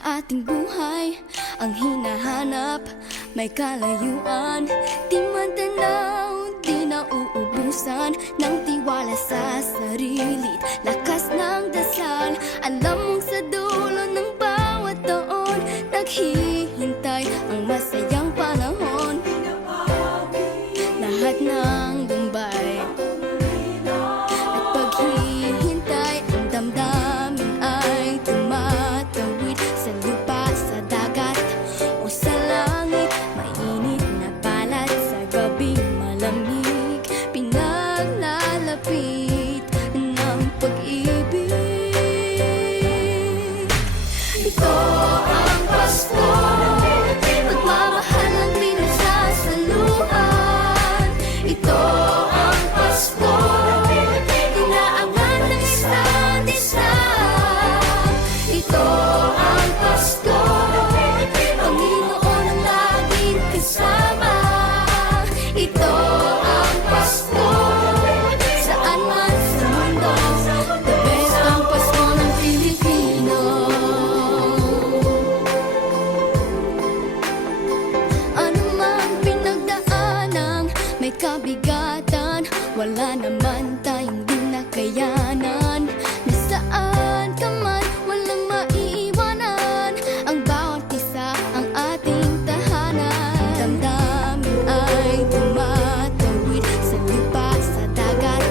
sa ating buhay ang hinahanap, may kalayuan. Di man tanaw, di nauubusan ng tiwala sa sarili't lakas ng dasal. Alam mong sa dulo ng bawat taon naghihintay ang masayang panahon. Lahat ng lumbay at paghihintay, ang damdamin ay tumatawid sa lupa, sa dagat o sa langit. Mainit na balat sa gabi, malamig, pinaglalapit ng pag-ibig. Ito ang Pasko, pagmamahal ang pinagsasaluhan. Ito ang Pasko, inaangan ng isa't isa. Ito ang Pasko, Panginoon ang laging kasama. Ito ang Pasko, saan man sa mundo, the best ang Pasko ng Pilipino. Ano mang pinagdaanang may kabigatan, wala naman tayong di nakayanan. Nasaan ka man, walang maiiwanan, ang bawat isa ang ating tahanan. Damdamin ay tumatawid sa lupa, sa dagat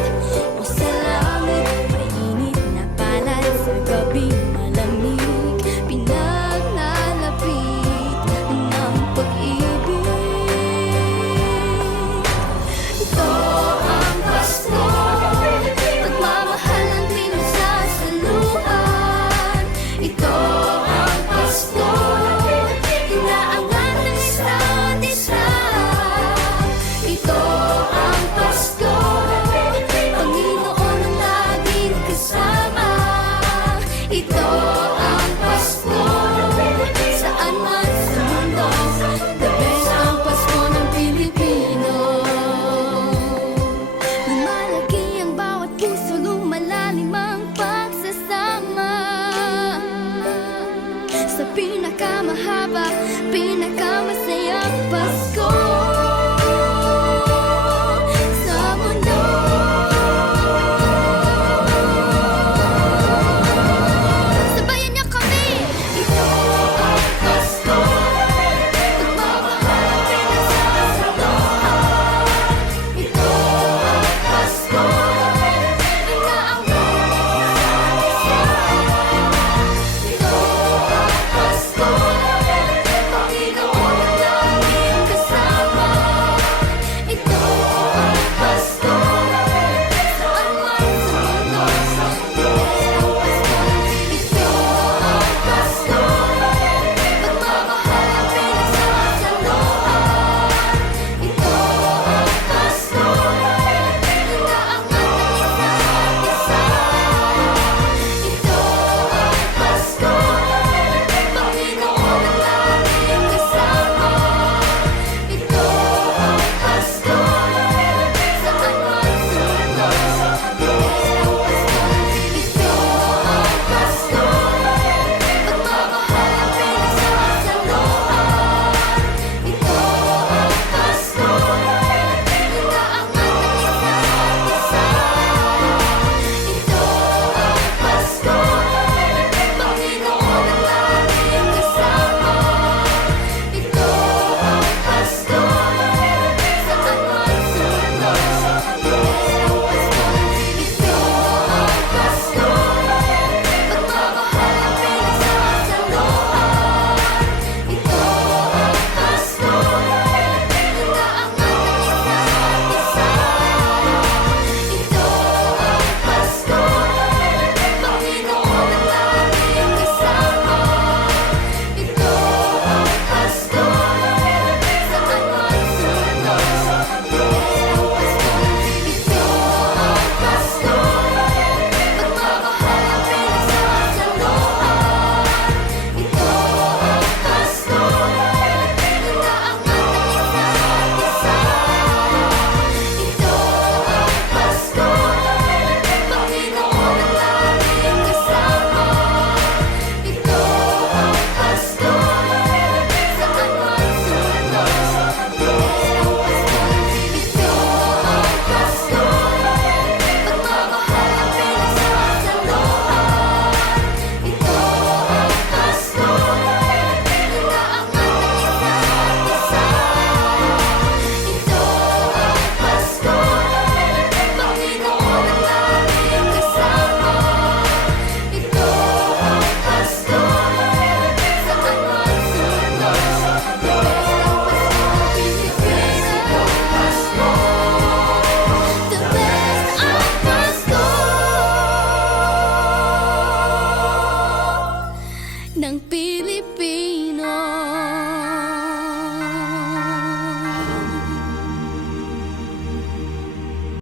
o sa langit. Mainit na balat sa gabi, malamig, pinaglalapit ng pag-ibig. Ito ang Pasko, pagmamahal ang pinagsasaluhan. Ito ang Pasko, inaangan ng isa't isa. Ito ang Pasko, Panginoon ang laging kasama. Ito ang Pasko, saan man sa mundo, the best ang Pasko ng Pilipino. Lumalaki ang bawat puso, lumalalim ang pagsasama. Sa pinakamahaba, pinakamasayang Pasko.